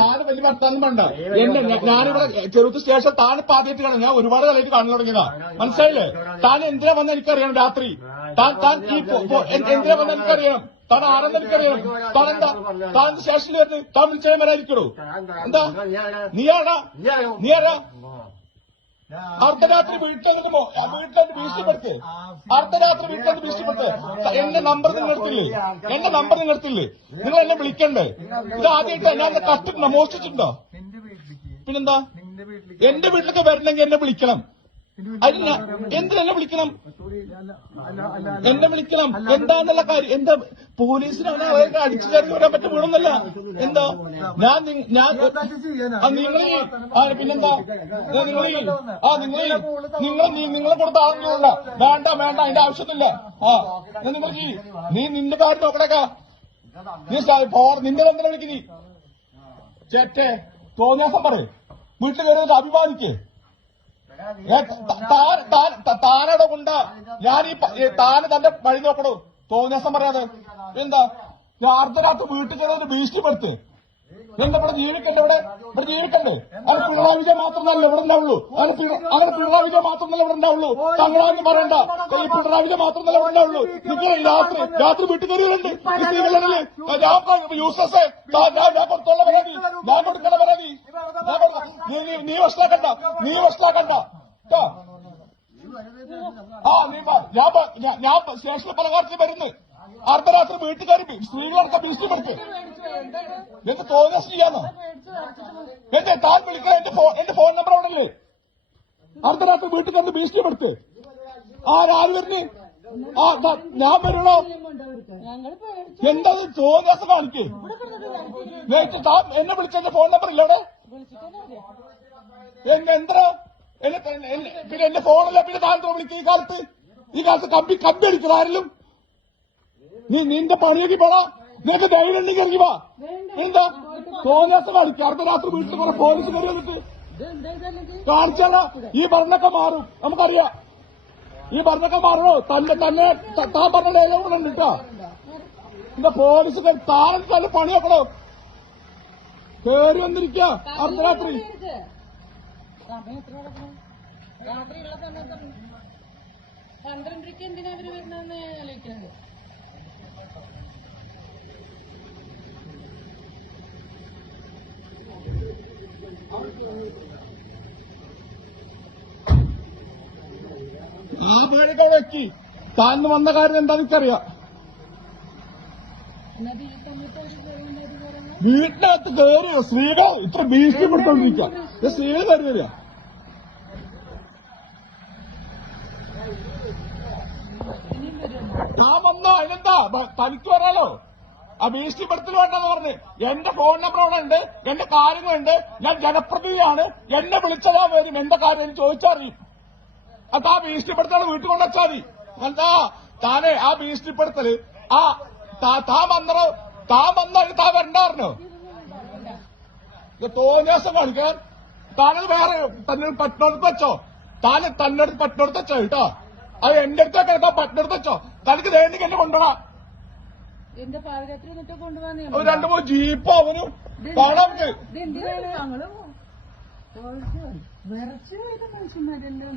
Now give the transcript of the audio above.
താന് വലിയ വർത്താനം വേണ്ട. ഞാനിവിടെ ചെറുത്ത് സ്റ്റേഷൻ താനിപ്പോ ആദ്യമായിട്ട് കാണാം. ഞാൻ ഒരുപാട് കാലമായിട്ട് കാണാൻ തുടങ്ങിയതാ. മനസ്സിലായില്ലേ? താൻ എന്തിനാ വന്ന എനിക്കറിയണം. രാത്രി താൻ എന്തിനാ വന്ന എനിക്കറിയണം. താൻ ആരെന്ന് എനിക്കറിയണം. താൻ എന്താ താൻ സ്റ്റേഷനിൽ വരുന്നത്? താൻ വിളിച്ചാൽ വരാതിരിക്കണോ? എന്താ നീ ആരാ? അർദ്ധരാത്രി വീട്ടിലെന്ന് ഭീഷണിപ്പെടുത്ത്. അർദ്ധരാത്രി വീട്ടിലെന്ന് ഭീഷണിപ്പെടുത്ത്. എന്റെ നമ്പർ നിങ്ങൾ എടുത്തില്ലേ? നിങ്ങൾ എന്നെ വിളിക്കണ്ടേ? ഇത് ആദ്യമായിട്ട് ഞാൻ കട്ടിട്ടുണ്ടോ? മോഷ്ടിച്ചിട്ടുണ്ടോ? പിന്നെന്താ? എന്റെ വീട്ടിലൊക്കെ വരണമെങ്കിൽ എന്നെ വിളിക്കണം. അതിന് എന്തിനെന്നെ വിളിക്കണം? എന്താന്നുള്ള കാര്യം എന്താ? പോലീസിന് അവർക്ക് അടിച്ചു കയറി വരാൻ പറ്റും വീണൊന്നല്ല. എന്താ പിന്നെന്താ? നിങ്ങളെ കൊടുത്ത ആളുകളുണ്ട. വേണ്ട അതിന്റെ ആവശ്യമൊന്നുമില്ല. നിങ്ങൾ നീ നിന്റെ കാര്യം നോക്കണേക്കാ. നിന്റെ എന്തിനാ വിളിക്കുന്നീ? ചേറ്റേ തോന്നിയാസം പറ. വീട്ടിൽ കയറിയിട്ട് അഭിമാനിക്കേ. താനവിടെ കൊണ്ട് താന് തന്റെ വഴി നോക്കണോ? തോന്നിയാസം പറയാതെ എന്താ? അർദ്ധരാത്രി വീട്ടിൽ കയറി ഭീഷണിപ്പെടുത്ത്. എന്താ ഇവിടെ ജീവിക്കണ്ടേ? ഇവിടെ ജീവിക്കണ്ടേ? അത് പിണറായി വിജയൻ മാത്രമല്ല ഇവിടെ ഉണ്ടാവുള്ളൂ. അങ്ങനെ പിണറായി വിജയൻ മാത്രമല്ല ഇവിടെ ഉണ്ടാവുള്ളൂ. തങ്ങളാന്ന് പറയണ്ട. ഈ പിണറായി വിജയൻ മാത്രമല്ല ഇവിടെ ഉണ്ടാവുള്ളൂ. നിങ്ങൾ രാത്രി വീട്ടിൽ കയറിയുണ്ട് ഈ സ്ത്രീകളില്. യൂസസ് ഞാൻ കൊടുത്തുള്ള പരാതി, ഞാൻ കൊടുക്കുന്ന പരാതി നീ വഷളാക്കണ്ട. ഞാൻ സ്റ്റേഷനിൽ പല കാര്യത്തിൽ വരുന്നു. അർദ്ധരാത്രി വീട്ടിൽ കയറി സ്ത്രീകളൊക്കെ ഭീഷണിപ്പെടുത്ത്. എന്ത് തോന്നിയ ചെയ്യാന്നോ? എന്റെ താൻ വിളിക്കാൻ എന്റെ ഫോൺ നമ്പർ ഉണ്ടല്ലേ? അർദ്ധരാത്രി വീട്ടിൽ കയറി ഭീഷണിപ്പെടുത്ത്. ആര് വരുന്നു? ഞാൻ വരണോ? എന്താ തോന്നിയാസം കാണിക്കേ? താൻ എന്നെ വിളിച്ച എന്റെ ഫോൺ നമ്പർ ഇല്ല അവിടെ? എന്താ പിന്നെ എന്റെ ഫോണല്ല. പിന്നെ താഴത്തോ വിളിക്കുക? ഈ കാലത്ത് കമ്പി അടിക്കുന്ന ആരെങ്കിലും? നിന്റെ പണിയൊക്കെ പോടാ. നിനക്ക് ധൈര്യം ഉണ്ടെങ്കിൽ ഇറങ്ങി വാ. എന്താ തോന്നിയാസം കാണിക്കുക? അർദ്ധരാത്രി വീട്ടിൽ കുറെ പോലീസ് കയറി വന്നിട്ട് കാണിച്ചാല ഈ ഭരണമൊക്കെ മാറും. നമുക്കറിയാം ഈ ഭരണമൊക്കെ മാറണോ? താൻ പറഞ്ഞ ഡയലോഗ് ഉണ്ട് കേട്ടോ. എന്താ പോലീസ് താൻ പണി നോക്കണോ? കയറി വന്നിരിക്കുക അർദ്ധരാത്രി. രാത്രിയുള്ള സമയത്ത് 12 എന്തിനാ അവര് വരുന്നതെന്ന് ആലോചിക്കുന്നത്. ഈ പണിയൊക്കെ വെക്കി താൻ വന്ന കാര്യം എന്താണെന്ന് എനിക്കറിയാം. വീട്ടിനകത്ത് കയറിയോ? സ്ത്രീകൾ ഇത്ര ഭീഷണിപ്പെടുത്തോണ്ടിരിക്കുക. സ്ത്രീകൾ കയറി വരിക. ഞാൻ വന്നോ? അതിനെന്താ? തനിക്ക് വരാലോ. ആ ഭീഷണിപ്പെടുത്തൽ വേണ്ടെന്ന് പറഞ്ഞ് എന്റെ ഫോൺ നമ്പർ അവിടെ ഉണ്ട്, എന്റെ കാര്യങ്ങളുണ്ട്. ഞാൻ ജനപ്രതിനിധിയാണ്. എന്നെ വിളിച്ചതാ വരും. എന്താ കാര്യം എന്ന് ചോദിച്ചറിയും. അത് ആ ഭീഷണിപ്പെടുത്തൽ വീട്ടിൽ കൊണ്ടുവച്ചാൽ മതി. എന്താ താനെ ആ ഭീഷണിപ്പെടുത്തല് താൻ വന്നോ? താൻ വരണ്ടായിരുന്നോ? തോന്നിയാസം കാണിക്കാൻ താനത് വേറെ തന്നെ പട്ടണത്ത് വെച്ചോ. തന്നെടുത്ത് പട്ടണത്ത് വെച്ചോ കേട്ടോ. അത് എന്റെ അടുത്തൊക്കെ എടുത്താ പട്ടണത്ത് വെച്ചോ. തനിക്ക് ദേണ്ടിക്ക് എന്നെ കൊണ്ടുപോകാം. എന്റെ പാദയാത്ര കൊണ്ടുപോകാൻ 2-3 ജീപ്പോ അവനും കാണാൻ വിറച്ചു മനുഷ്യന്മാരെല്ലാം